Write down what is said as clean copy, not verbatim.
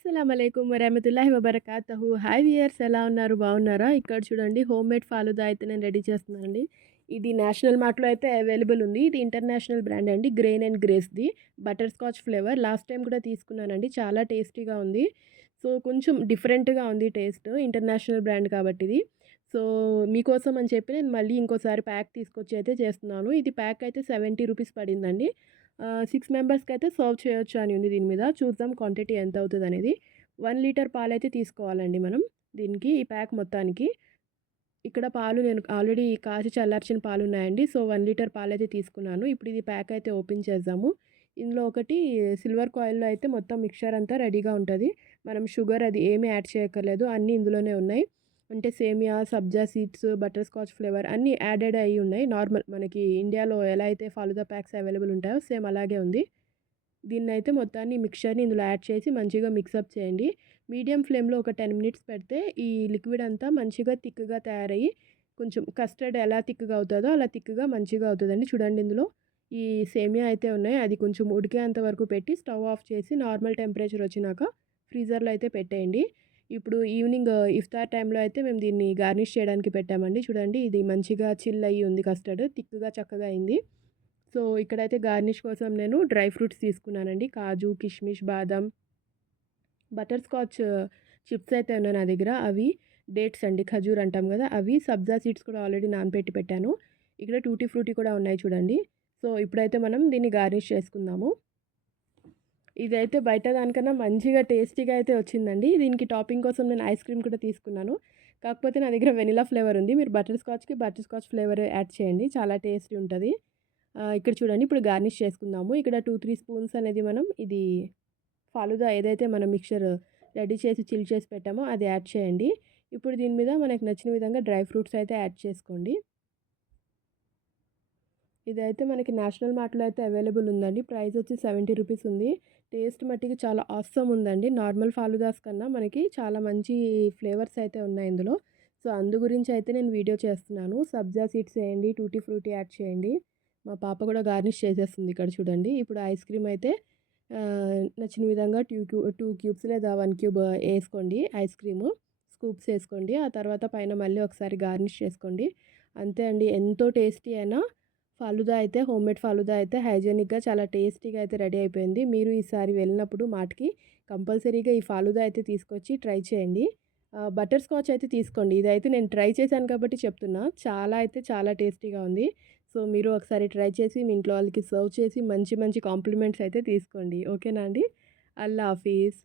అస్సలామలైకుం వరహమతుల్లాహి వబరకాతహు. Hi viewers, ఎలా ఉన్నారు? బాగున్నారా? ఇక్కడ చూడండి, హోమ్ మేడ్ ఫాలుదా అయితే నేను రెడీ చేస్తున్నానండి. ఇది నేషనల్ మార్ట్లో అయితే అవైలబుల్ ఉంది. ఇది ఇంటర్నేషనల్ బ్రాండ్ అండి, గ్రెయిన్ అండ్ గ్రేస్ది. Butterscotch flavour. Last time కూడా తీసుకున్నానండి, చాలా టేస్టీగా ఉంది. సో కొంచెం డిఫరెంట్గా ఉంది టేస్ట్, ఇంటర్నేషనల్ బ్రాండ్ కాబట్టి ఇది. సో మీకోసం అని చెప్పి నేను మళ్ళీ ఇంకోసారి ప్యాక్ తీసుకొచ్చి అయితే చేస్తున్నాను. ఇది ప్యాక్ అయితే 70 రూపీస్ పడిందండి. 6 మెంబర్స్కి అయితే సర్వ్ చేయొచ్చు అని ఉంది దీని మీద. చూద్దాం క్వాంటిటీ ఎంత అవుతుంది అనేది. 1 లీటర్ పాలైతే తీసుకోవాలండి మనం దీనికి, ఈ ప్యాక్ మొత్తానికి. ఇక్కడ పాలు నేను ఆల్రెడీ కాచి చల్లార్చిన పాలు ఉన్నాయండి. సో 1 లీటర్ పాలైతే తీసుకున్నాను. ఇప్పుడు ఇది ప్యాక్ అయితే ఓపెన్ చేద్దాము. ఇందులో ఒకటి సిల్వర్ కాయిల్‌లో అయితే మొత్తం మిక్చర్ అంతా రెడీగా ఉంటది. మనం షుగర్ అది ఏమి యాడ్ చేయక్కర్లేదు, అన్నీ ఇందులోనే ఉన్నాయి. అంటే సేమియా, సబ్జా సీడ్స్, బటర్ స్కాచ్ ఫ్లేవర్ అన్నీ యాడెడ్ అయ్యి ఉన్నాయి. నార్మల్ మనకి ఇండియాలో ఎలా అయితే ఫాలుదా ప్యాక్స్ అవైలబుల్ ఉంటాయో సేమ్ అలాగే ఉంది. దీన్నైతే మొత్తాన్ని మిక్చర్‌ని ఇందులో యాడ్ చేసి మంచిగా మిక్సప్ చేయండి. మీడియం ఫ్లేమ్‌లో ఒక 10 మినిట్స్ పెడితే ఈ లిక్విడ్ అంతా మంచిగా థిక్‌గా తయారయ్యి, కొంచెం కస్టర్డ్ ఎలా థిక్‌గా అవుతదో అలా థిక్‌గా మంచిగా అవుతదండి. చూడండి, ఇందులో ఈ సేమియా అయితే ఉన్నాయి, అది కొంచెం ఉడికేంత వరకు పెట్టి స్టవ్ ఆఫ్ చేసి నార్మల్ టెంపరేచర్ వచ్చినాక ఫ్రీజర్‌లో అయితే పెట్టేయండి. ఇప్పుడు ఈవినింగ్ ఇఫ్తార్ టైంలో అయితే మేము దీన్ని గార్నిష్ చేయడానికి పెట్టామండి. చూడండి, ఇది మంచిగా చిల్ అయ్యి ఉంది, కస్టర్డ్ థిక్‌గా చక్కగా అయింది. సో ఇక్కడైతే గార్నిష్ కోసం నేను డ్రై ఫ్రూట్స్ తీసుకున్నానండి. కాజు, కిష్మిష్, బాదం, బటర్ స్కాచ్ చిప్స్ అయితే ఉన్నాయి నా దగ్గర. అవి డేట్స్ అండి, ఖజూర్ అంటాం కదా అవి. సబ్జా సీడ్స్ కూడా ఆల్రెడీ నానబెట్టి పెట్టాను. ఇక్కడ టూటీ ఫ్రూటీ కూడా ఉన్నాయి చూడండి. సో ఇప్పుడైతే మనం దీన్ని గార్నిష్ చేసుకుందాము. ఇదైతే బయట దానికన్నా మంచిగా టేస్టీగా అయితే వచ్చిందండి. దీనికి టాపింగ్ కోసం నేను ఐస్ క్రీమ్ కూడా తీసుకున్నాను. కాకపోతే నా దగ్గర వెనిలా ఫ్లేవర్ ఉంది. మీరు బటర్ స్కాచ్‌కి బటర్ స్కాచ్ ఫ్లేవర్ యాడ్ చేయండి, చాలా టేస్టీ ఉంటది. ఇక్కడ చూడండి, ఇప్పుడు గార్నిష్ చేసుకుందాము. ఇక్కడ 2, 3 స్పూన్స్ అనేది మనం ఇది ఫాలుదా ఏదైతే మనం మిక్చర్ రెడీ చేసి చిల్ చేసి పెట్టామో అది యాడ్ చేయండి. ఇప్పుడు దీని మీద మనకు నచ్చిన విధంగా డ్రై ఫ్రూట్స్ అయితే యాడ్ చేసుకోండి. ఇదైతే మనకి నేషనల్ మార్ట్‌లో అయితే అవైలబుల్ ఉందండి. ప్రైస్ వచ్చి 70 రూపీస్ ఉంది. టేస్ట్ మట్టికి చాలా ఆసమ్ ఉందండి. నార్మల్ ఫాలుదాస్ కన్నా మనకి చాలా మంచి ఫ్లేవర్స్ అయితే ఉన్నాయి ఇందులో. సో అందు గురించి అయితే నేను వీడియో చేస్తున్నాను. సబ్జా సీడ్స్ వేయండి, టూటీ ఫ్రూటీ యాడ్ చేయండి. మా పాప కూడా గార్నిష్ చేసేస్తుంది ఇక్కడ చూడండి. ఇప్పుడు ఐస్ క్రీమ్ అయితే నచ్చిన విధంగా 2 క్యూబ్స్ లేదా 1 క్యూబ్ వేసుకోండి ఐస్ క్రీము. స్కూప్స్ వేసుకోండి. ఆ తర్వాత పైన మళ్ళీ ఒకసారి గార్నిష్ చేసుకోండి. అంతే అండి, ఎంతో టేస్టీ అయిన ఫాలుదా అయితే, హోమ్మేడ్ ఫాలుదా అయితే హైజీనిక్‌గా చాలా టేస్టీగా అయితే రెడీ అయిపోయింది. మీరు ఈసారి వెళ్ళినప్పుడు మాట్‌కి కంపల్సరీగా ఈ ఫాలుదా అయితే తీసుకొచ్చి ట్రై చేయండి. బటర్ స్కాచ్ అయితే తీసుకోండి. ఇదైతే నేను ట్రై చేశాను కాబట్టి చెప్తున్నా. చాలా అయితే చాలా టేస్టీగా ఉంది. సో మీరు ఒకసారి ట్రై చేసి మీ ఇంట్లో వాళ్ళకి సర్వ్ చేసి మంచి మంచి కాంప్లిమెంట్స్ అయితే తీసుకోండి. ఓకేనా అండి? అల్లా హాఫీజ్.